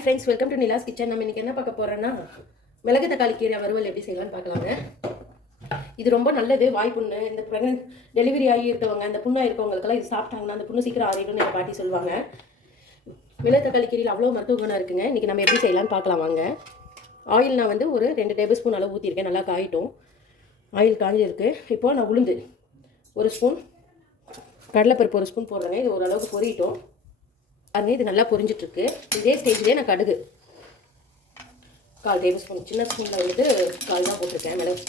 Hi friends welcome to Nila's kitchen நம்ம இன்றைக்கி என்ன பார்க்க போகிறோன்னா மிளகு தக்காளி கீரை வறுவல் எப்படி செய்யலாம்னு பார்க்கலாங்க. இது ரொம்ப நல்லது வாய் புண்ணு இந்த ப்ரெக்னென்ட் டெலிவரி ஆகி இருக்கவங்க அந்த புண்ணாக இருக்கவங்களுக்கெல்லாம் இது சாப்பிட்டாங்கன்னா அந்த புண்ணு சீக்கிரம் ஆறிடும்னு எங்கள் பாட்டி சொல்லுவாங்க. மிளகு தக்காளி கீரையில் அவ்வளோ மருத்துவ குணம் இருக்குங்க. இன்றைக்கி நம்ம எப்படி செய்யலாம்னு பார்க்கலாம் வாங்க. ஆயில் நான் வந்து ஒரு ரெண்டு டேபிள் ஸ்பூன் அளவு ஊற்றிருக்கேன் நல்லா காயிட்டும். ஆயில் காஞ்சிருக்கு. இப்போது நான் உளுந்து ஒரு ஸ்பூன் கடலைப்பருப்பு ஒரு ஸ்பூன் போடுறேங்க. இது ஓரளவுக்கு பொரியட்டும். பாருங்க இது நல்லா பொரிஞ்சிட்ருக்கு. இதே ஸ்டேஜ்லேயே நான் கடுகு. கால் டேபிள் ஸ்பூன் சின்ன ஸ்பூனில் வந்து கால் தான் போட்டிருக்கேன் மிளகு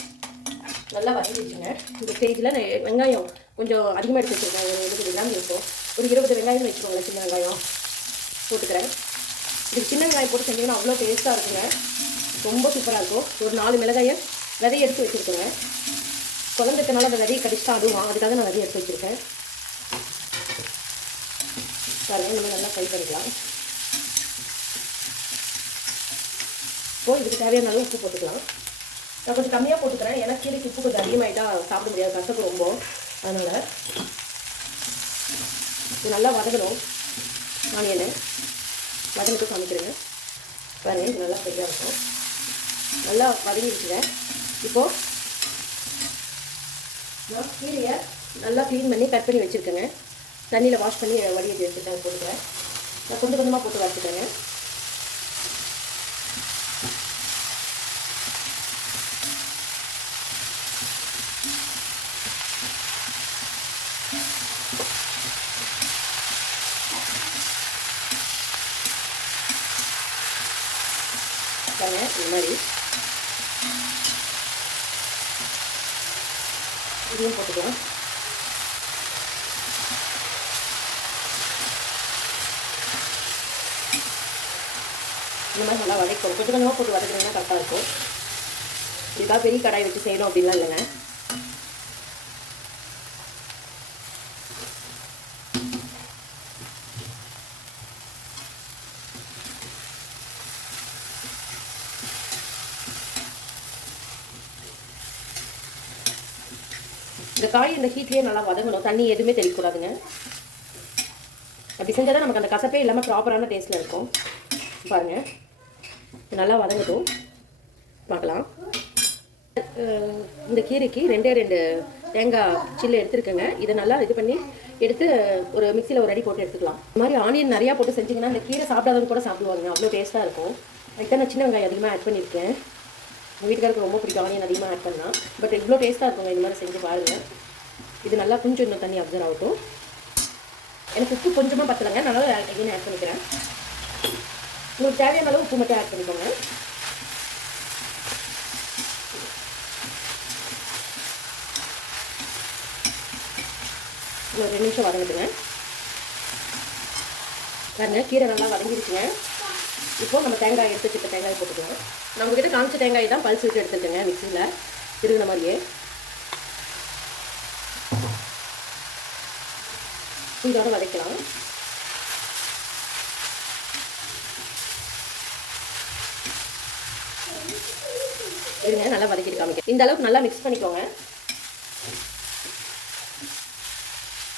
நல்லா வதங்கிடுச்சுங்க. இந்த ஸ்டேஜில் நான் வெங்காயம் கொஞ்சம் அதிகமாக எடுத்து வச்சுருக்கேன். இருபது எழுபது இருக்கும். ஒரு இருபது வெங்காயம் வச்சுக்கோங்களேன் சின்ன வெங்காயம். போட்டுக்கிறேன். இதுக்கு சின்ன வெங்காயம் போட்டு செஞ்சீங்கன்னா அவ்வளோ டேஸ்ட்டாக இருக்குங்க. ரொம்ப சூப்பராக இருக்கும். ஒரு நாலு மிளகாயை விதையை எடுத்து வச்சுருக்கேங்க குழந்தைக்கனால அந்த விதையை கடிச்சிட்டா அதுவும் அதுக்காக நான் விதையை எடுத்து வச்சுருக்கேன். பாருங்கள் நம்ம நல்லா ஃப்ரை பண்ணிக்கலாம். இப்போ இதுக்கு தேவையான அளவு உப்பு போட்டுக்கலாம். நான் கொஞ்சம் கம்மியாக போட்டுக்கிறேன். ஏன்னா கீரைக்கு உப்பு கொஞ்சம் அதிகமாகிட்டா சாப்பிட முடியாது. கசப்பு ரொம்ப. அதனால் இது நல்லா வதங்கணும். ஆனியனு வதங்கிட்டு காமிக்கிறேங்க பாருங்க இது நல்லா ஃப்ரையாக இருக்கும். நல்லா வதங்கிடுச்சுங்க இப்போது நான் கீரையை நல்லா க்ளீன் பண்ணி கட் பண்ணி வச்சுருக்கேங்க. தண்ணியில் வாஷ் பண்ணி வடிகட்டி எடுத்துட்டு போட்டுக்கிறேன். நான் கொஞ்சம் கொஞ்சமாக போட்டு வச்சுக்கிறேங்க பாருங்க மாதிரி. இதையும் போட்டுக்கலாம் இந்த மாதிரி நல்லா வதக்கணும். கொஞ்சம் கொஞ்சமாக போட்டு வதக்கினீங்கன்னா கரெக்டாக இருக்கும். இதுக்காக பெரிய கடாய் வச்சு செய்யணும் அப்படின்லாம் இல்லைங்க. இந்த காய் இந்த ஹீட்லேயே நல்லா வதங்கணும். தண்ணி எதுவுமே தெளிக்கூடாதுங்க அப்படி செஞ்சால் தான் நமக்கு அந்த கசப்பே இல்லாமல் ப்ராப்பரான டேஸ்ட்டில் இருக்கும். பாருங்கள் நல்லா வதங்கட்டும். பார்க்கலாம். இந்த கீரைக்கு ரெண்டே ரெண்டு தேங்காய் சில்லு எடுத்துருக்கேங்க. இதை நல்லா இது பண்ணி எடுத்து ஒரு மிக்சியில் ஒரு அடி போட்டு எடுத்துக்கலாம். இந்த மாதிரி ஆனியன் நிறையா போட்டு செஞ்சிங்கன்னா இந்த கீரை சாப்பிடாதவங்க கூட சாப்பிடுவாங்க. அவ்வளோ டேஸ்ட்டாக இருக்கும். அதுக்கு நான் சின்ன வெங்காயம் அதிகமாக ஆட் பண்ணியிருக்கேன். உங்கள் வீட்டுக்காருக்கு ரொம்ப பிடிக்கும். ஆனியன் அதிகமாக ஆட் பண்ணலாம் பட் இவ்வளோ டேஸ்ட்டாக இருக்குங்க. இந்த மாதிரி செஞ்சு பாருங்கள் இது நல்லா கொஞ்சம் இன்னும் தண்ணி அப்சர்வ் ஆகட்டும். எனக்கு உப்பு கொஞ்சமாக பத்தலைங்க. நல்லா அகைன் ஆட் பண்ணிக்கிறேன். உங்களுக்கு தேவையான அளவு உப்பு மட்டும் ஆட் பண்ணிக்கோங்க. ஒரு ரெண்டு நிமிஷம் வதங்கட்டுங்க பாருங்க கீரை நல்லா வதங்கிடுச்சுங்க இப்போ நம்ம தேங்காய் எடுத்து வச்சுட்ட தேங்காய் போட்டுக்கோங்க. நான் உங்ககிட்ட காமிச்ச தேங்காய் தான் பல்ஸ் விட்டு எடுத்துருக்கேங்க மிக்சியில். இருக்கிற மாதிரியே. இதோட வதக்கலாம். இருங்க நல்லா வதக்கிட்டு காமிக்க இந்த அளவுக்கு நல்லா மிக்ஸ் பண்ணிக்கோங்க.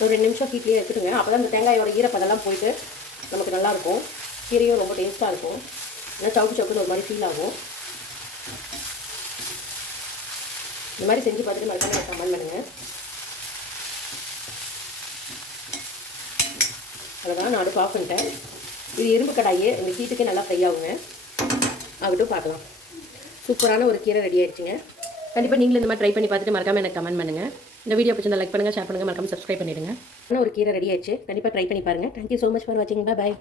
ஒரு ரெண்டு நிமிஷம் ஹீட்லேயே எடுத்துடுங்க அப்போ தான் இந்த தேங்காயோட ஈரப்பதெல்லாம் போயிட்டு நமக்கு நல்லாயிருக்கும் கீரையும் ரொம்ப டேஸ்ட்டாக இருக்கும். ஏன்னா சவுக்கு சவுக்குன்னு ஒரு மாதிரி ஃபீல் ஆகும். இந்த மாதிரி செஞ்சு பார்த்துட்டு மறக்காம எனக்கு கமெண்ட் பண்ணுங்கள் அவ்வளோதான் நான் அடுப்பு ஆஃப் பண்ணிட்டேன். இது இரும்பு கடாயே இந்த ஹீட்டுக்கே நல்லா ஃப்ரை ஆகுங்க. ஆகட்டும் பார்க்கலாம். சூப்பரான ஒரு கீரை ரெடி ஆயிடுச்சுங்க. கண்டிப்பாக நீங்களும் இந்த மாதிரி ட்ரை பண்ணி பார்த்துட்டு மறக்காமல் எனக்கு கமெண்ட் பண்ணுங்கள் இந்த வீடியோ பிடிச்சிருந்தா லைக் பண்ணுங்கள் ஷேர் பண்ணுங்கள் மறக்காமல் சப்ஸ்கிரைப் பண்ணிடுங்க. இன்னும் ஒரு கீரை ரெடி ஆயிடுச்சு. கண்டிப்பாக ட்ரை பண்ணி பாருங்கள் தேங்க்யூ ஸோ மச் ஃபார் வாட்சிங் பாய்